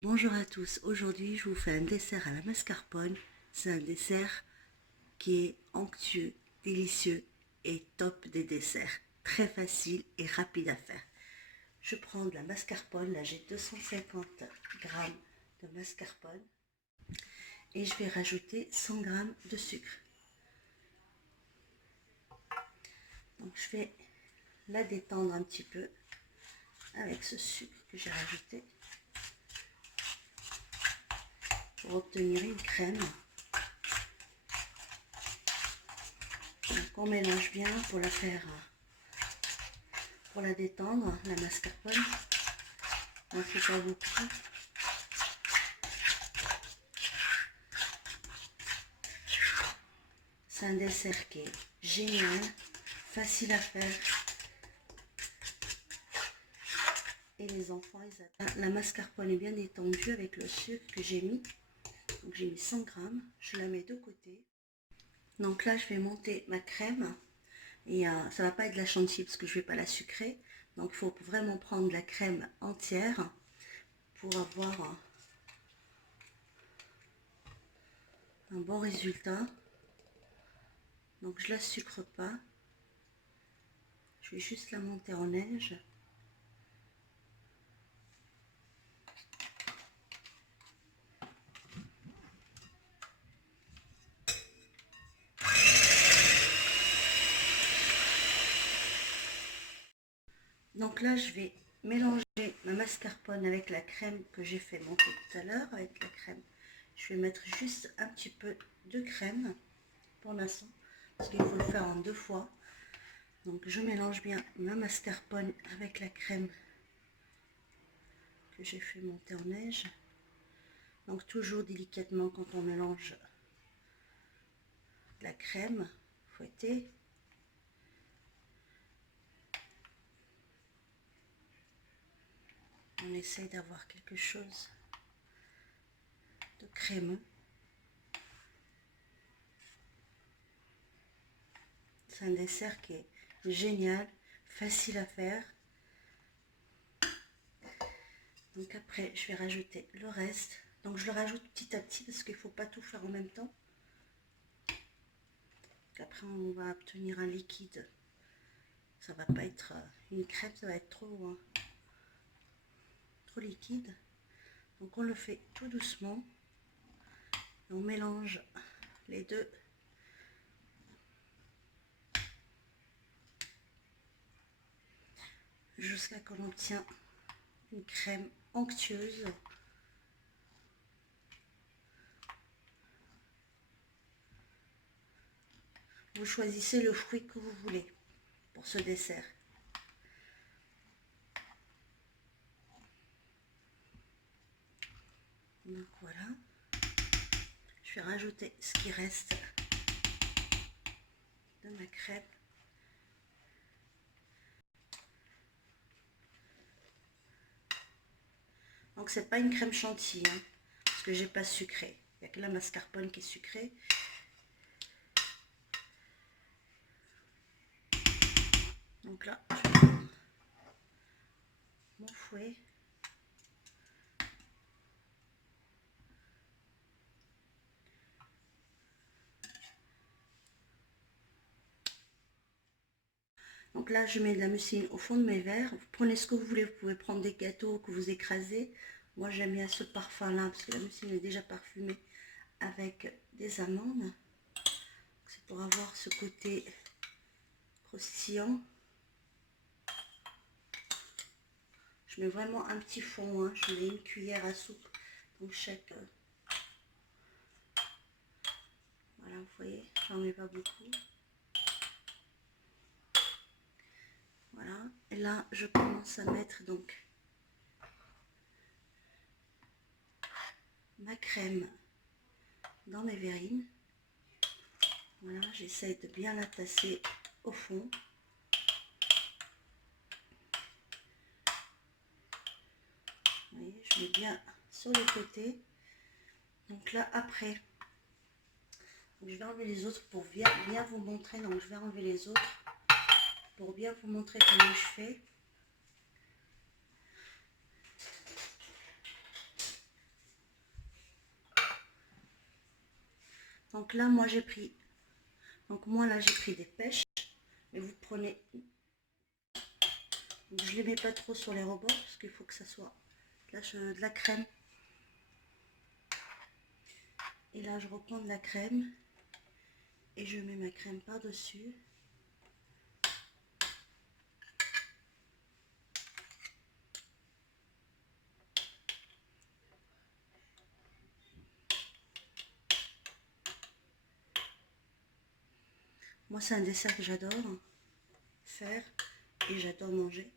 Bonjour à tous, aujourd'hui je vous fais un dessert à la mascarpone. C'est un dessert qui est onctueux, délicieux et top des desserts. Très facile et rapide à faire. Je prends de la mascarpone, là j'ai 250 grammes de mascarpone et je vais rajouter 100 grammes de sucre. Donc je vais la détendre un petit peu avec ce sucre que j'ai rajouté pour obtenir une crème. Donc on mélange bien pour la faire, pour la détendre, la mascarpone. On ne fait pas beaucoup. C'est un dessert qui est génial, facile à faire. Et les enfants, ils adorent. La mascarpone est bien détendue avec le sucre que j'ai mis. Donc j'ai mis 100 grammes. Je la mets de côté. Donc là, je vais monter ma crème. Et ça ne va pas être de la chantilly parce que je ne vais pas la sucrer. Donc il faut vraiment prendre la crème entière pour avoir un bon résultat. Donc je ne la sucre pas. Je vais juste la monter en neige. Donc là, je vais mélanger ma mascarpone avec la crème que j'ai fait monter tout à l'heure. Avec la crème, je vais mettre juste un petit peu de crème pour l'instant, parce qu'il faut le faire en 2 fois. Donc je mélange bien ma mascarpone avec la crème que j'ai fait monter en neige. Donc toujours délicatement quand on mélange la crème fouettée. On essaye d'avoir quelque chose de crémeux. C'est un dessert qui est génial, facile à faire. Donc après, je vais rajouter le reste. Donc je le rajoute petit à petit parce qu'il ne faut pas tout faire en même temps. Donc après, on va obtenir un liquide. Ça va pas être une crème, ça va être trop liquide. Donc on le fait tout doucement. On mélange les deux. Jusqu'à qu'on obtient une crème onctueuse. Vous choisissez le fruit que vous voulez pour ce dessert. Donc voilà. Je vais rajouter ce qui reste de ma crème. Donc c'est pas une crème chantilly, hein, parce que j'ai pas sucré. Il n'y a que la mascarpone qui est sucrée. Donc là, je vais prendre mon fouet. Donc là, je mets de la mousseline au fond de mes verres. Vous prenez ce que vous voulez. Vous pouvez prendre des gâteaux que vous écrasez. Moi, j'aime bien ce parfum-là, parce que la mousseline est déjà parfumée avec des amandes. C'est pour avoir ce côté croustillant. Je mets vraiment un petit fond, hein. Je mets une cuillère à soupe. Donc chaque... Voilà, vous voyez, j'en mets pas beaucoup. Voilà, et là, je commence à mettre donc ma crème dans mes verrines. Voilà, j'essaie de bien la tasser au fond. Vous voyez, je mets bien sur les côtés. Donc là, après, je vais enlever les autres pour bien vous montrer. Donc je vais enlever les autres pour bien vous montrer comment je fais. Donc là, moi j'ai pris, j'ai pris des pêches, mais vous prenez, donc, je les mets pas trop sur les rebords parce qu'il faut que ça soit de la crème. Et là, je reprends de la crème et je mets ma crème par-dessus. Moi, c'est un dessert que j'adore faire et j'adore manger.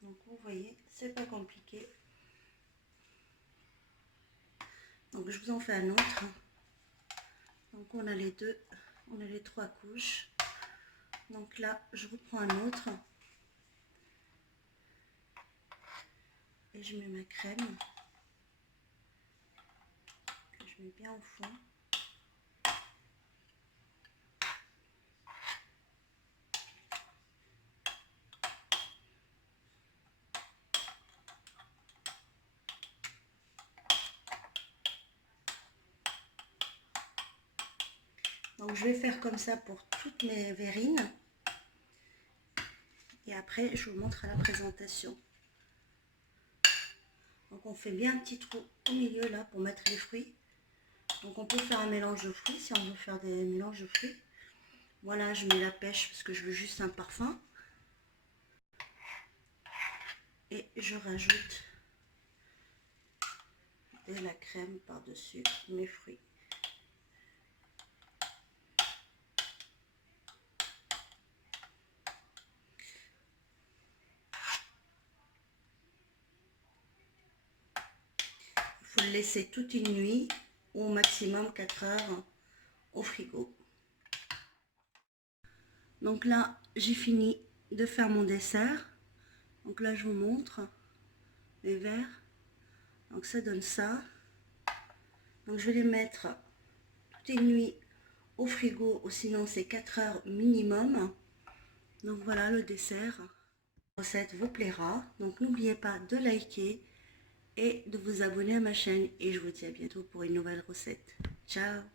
Donc, vous voyez, c'est pas compliqué. Donc, je vous en fais un autre. Donc, on a les deux, on a les 3 couches. Donc là, je reprends un autre. Et je mets ma crème. Que je mets bien au fond. Donc je vais faire comme ça pour toutes mes verrines. Et après, je vous montre à la présentation. Donc on fait bien un petit trou au milieu là pour mettre les fruits. Donc on peut faire un mélange de fruits si on veut faire des mélanges de fruits. Voilà, je mets la pêche parce que je veux juste un parfum. Et je rajoute de la crème par-dessus mes fruits. Il faut le laisser toute une nuit ou au maximum 4 heures au frigo. Donc là, j'ai fini de faire mon dessert. Donc là, je vous montre les verres. Donc ça donne ça. Donc je vais les mettre toute une nuit au frigo, ou sinon c'est 4 heures minimum. Donc voilà le dessert. La recette vous plaira. Donc n'oubliez pas de liker et de vous abonner à ma chaîne. Et je vous dis à bientôt pour une nouvelle recette. Ciao!